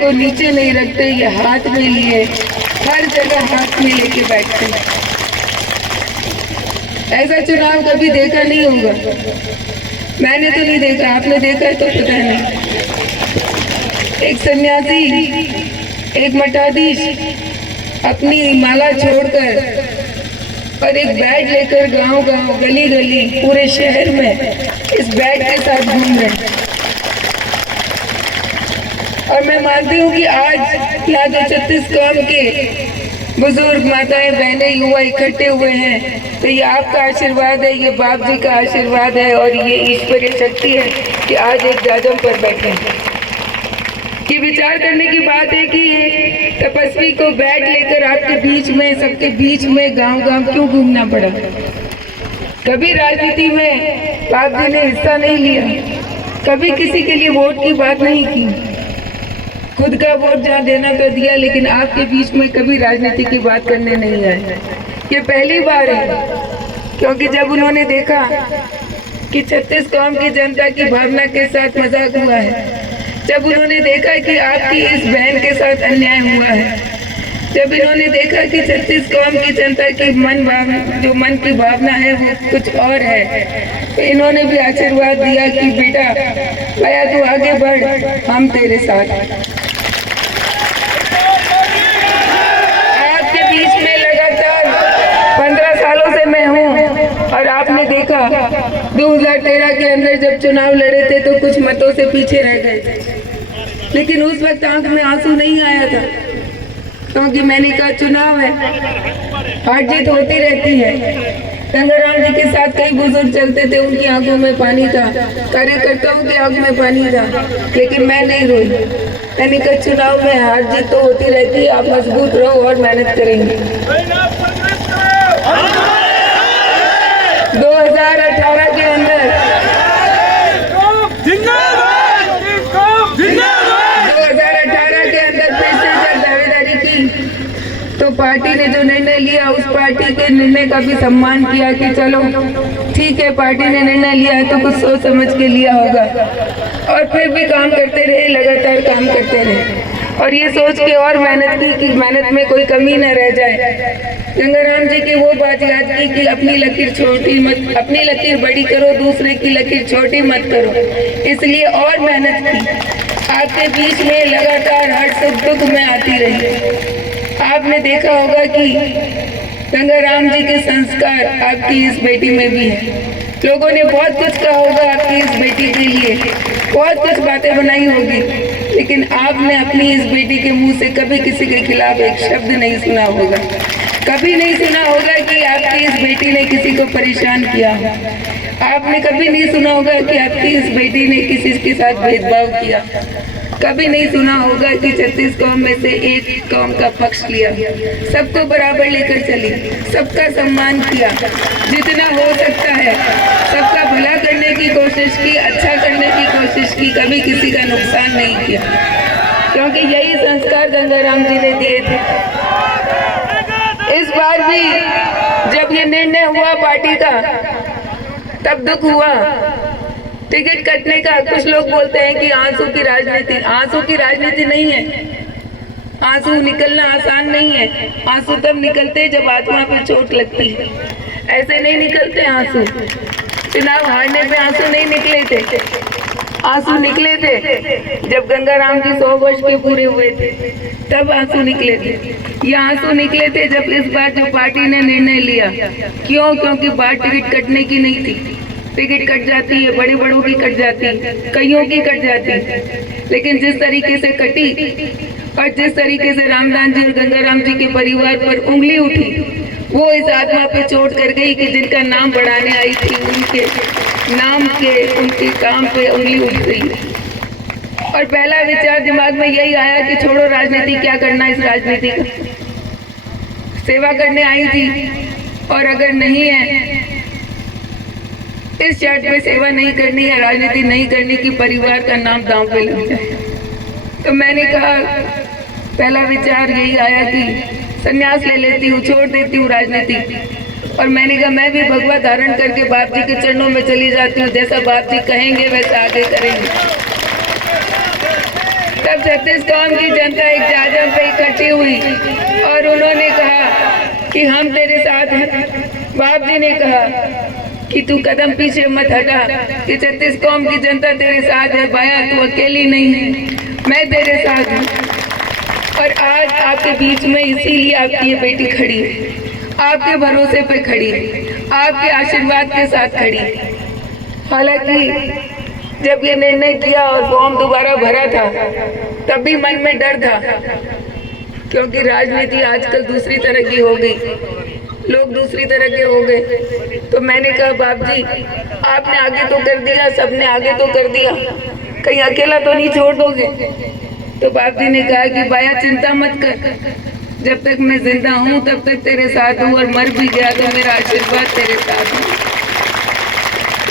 को नीचे नहीं रखते, ये हाथ में लिए हर जगह हाथ में लेके बैठते हैं। ऐसा चुनाव कभी देखा नहीं होगा, मैंने तो नहीं देखा, आपने देखा है तो पता नहीं। एक सन्यासी, एक मठाधीश अपनी माला छोड़कर और एक बैग लेकर गांव-गांव, गली-गली, पूरे शहर में इस बैग के साथ घूम रहे हैं। और मैं मानती हूँ कि आज यहाँ जो 36 कौम के बुजुर्ग, माताएं, बहनें, युवा इकट्ठे हुए हैं, तो ये आपका आशीर्वाद है, ये बाप जी का आशीर्वाद है और ये ईश्वरीय शक्ति है कि आज एक जाजम पर बैठे हैं। कि विचार करने की बात है कि ये तपस्वी को बैग लेकर आपके बीच में, सबके बीच में गांव-गांव क्यों घूमना पड़ा? कभी राजनीति में बाप जी ने हिस्सा नहीं लिया, कभी किसी के लिए वोट की बात नहीं की, खुद का वोट जहाँ देना तो दिया, लेकिन आपके बीच में कभी राजनीति की बात करने नहीं आए। ये पहली बार है, क्योंकि जब उन्होंने देखा कि 36 कौम की जनता की भावना के साथ मजाक हुआ है, जब उन्होंने देखा कि आपकी इस बहन के साथ अन्याय हुआ है, जब इन्होंने देखा कि 36 कौम की जनता की जो मन की भावना है वो कुछ और है, तो इन्होंने भी आशीर्वाद दिया कि बेटा आया तू आगे बढ़, हम तेरे साथ। आपके बीच में लगातार 15 सालों से मैं हूँ और आपने देखा 2013 के अंदर जब चुनाव लड़े थे तो कुछ मतों से पीछे रह गए थे, लेकिन उस वक्त आंख में आंसू नहीं आया था, क्योंकि मैंने कहा चुनाव है, हार जीत होती रहती है। गंगाराम जी के साथ कई बुजुर्ग चलते थे, उनकी आंखों में पानी था, कार्यकर्ताओं की आंख में पानी था, लेकिन मैं नहीं रोई। मैंने कहा चुनाव में हार जीत तो होती रहती है, आप मजबूत रहो और मेहनत करेंगे। 2018 के अंदर 2018 के अंदर फिर से जब दावेदारी की तो पार्टी ने जो निर्णय लिया, उस पार्टी के निर्णय का भी सम्मान किया कि चलो ठीक है, पार्टी ने निर्णय लिया है तो कुछ सोच समझ के लिया होगा, और फिर भी काम करते रहे, लगातार काम करते रहे और ये सोच के और मेहनत की कि मेहनत में कोई कमी न रह जाए। गंगाराम जी की वो बात याद की कि अपनी लकीर छोटी मत, अपनी लकीर बड़ी करो, दूसरे की लकीर छोटी मत करो, इसलिए और मेहनत की। आपके बीच में लगातार हर सुख दुख में आती रही। आपने देखा होगा कि गंगाराम जी के संस्कार आपकी इस बेटी में भी है। लोगों ने बहुत कुछ कहा होगा आपकी इस बेटी के लिए, बहुत कुछ बातें बनाई होगी, लेकिन आपने अपनी इस बेटी के मुंह से कभी किसी के खिलाफ एक शब्द नहीं सुना होगा। कभी नहीं सुना होगा कि आपकी इस बेटी ने किसी को परेशान किया। आपने कभी नहीं सुना होगा कि आपकी इस बेटी ने किसी के साथ भेदभाव किया। कभी नहीं सुना होगा कि 36 कौम में से एक कौम का पक्ष लिया, सबको बराबर लेकर चली, सबका सम्मान किया, जितना हो सकता है सबका भला करने की कोशिश की, अच्छा करने की कोशिश की, कभी किसी का नुकसान नहीं किया, क्योंकि यही संस्कार गंगाराम जी ने दिए थे। इस बार भी जब ये निर्णय हुआ पार्टी का, तब दुख हुआ टिकट कटने का। कुछ लोग बोलते हैं कि आंसू की राजनीति, आंसू की राजनीति नहीं है। आंसू निकलना आसान नहीं है, आंसू तब निकलते जब आत्मा पे चोट लगती है, ऐसे नहीं निकलते आंसू। चुनाव हारने पे आंसू नहीं निकले थे, आंसू निकले थे जब गंगाराम जी 100 वर्ष के पूरे हुए थे, तब आंसू निकले थे। ये आंसू निकले थे जब इस बार जो पार्टी ने निर्णय लिया। क्यों? क्योंकि बात टिकट कटने की नहीं थी। टिकट कट जाती है, बड़े बड़ों की कट जाती, कईयों की कट जाती, लेकिन जिस तरीके से कटी और जिस तरीके से रामदास जी और गंगाराम जी के परिवार पर उंगली उठी, वो इस आत्मा पे चोट कर गई कि जिनका नाम बढ़ाने आई थी, उनके नाम के, उनके काम पे उंगली उठ गई। और पहला विचार दिमाग में यही आया कि छोड़ो राजनीति, क्या करना इस राजनीति का, सेवा करने आई थी, और अगर नहीं है इस शर्त पे सेवा नहीं करनी है, राजनीति नहीं करनी कि परिवार का नाम दांव पे लग जाए। तो मैंने कहा, पहला विचार यही आया कि संन्यास ले लेती हूँ, छोड़ देती हूँ राजनीति। और मैंने कहा मैं भी भगवा धारण करके बाप जी के चरणों में चली जाती हूँ, जैसा बाप जी कहेंगे वैसा आगे करेंगे। तब छत्तीसगढ़ की जनता एक जाजम पे इकट्ठी हुई और उन्होंने कहा कि हम तेरे साथ हैं। बाप जी ने कहा कि तू कदम पीछे मत हटा, कि छत्तीसगढ़ की जनता तेरे साथ है बाया, तू अकेली नहीं है, मैं तेरे साथ हूँ। और आज आपके बीच में इसीलिए आपकी ये बेटी खड़ी है, आपके भरोसे पे खड़ी है, आपके आशीर्वाद के साथ खड़ी है। हालांकि जब ये निर्णय किया और फॉर्म दोबारा भरा था तब भी मन में डर था, क्योंकि राजनीति आजकल दूसरी तरह की हो गई, लोग दूसरी तरह के हो गए। तो मैंने कहा बाप जी आपने आगे तो कर दिया, सबने आगे तो कर दिया, कहीं अकेला तो नहीं छोड़ दोगे। तो बाप जी ने कहा कि बाया चिंता मत कर, जब तक मैं जिंदा हूँ तब तक तेरे साथ हूँ, और मर भी गया तो मेरा आशीर्वाद तेरे साथ है।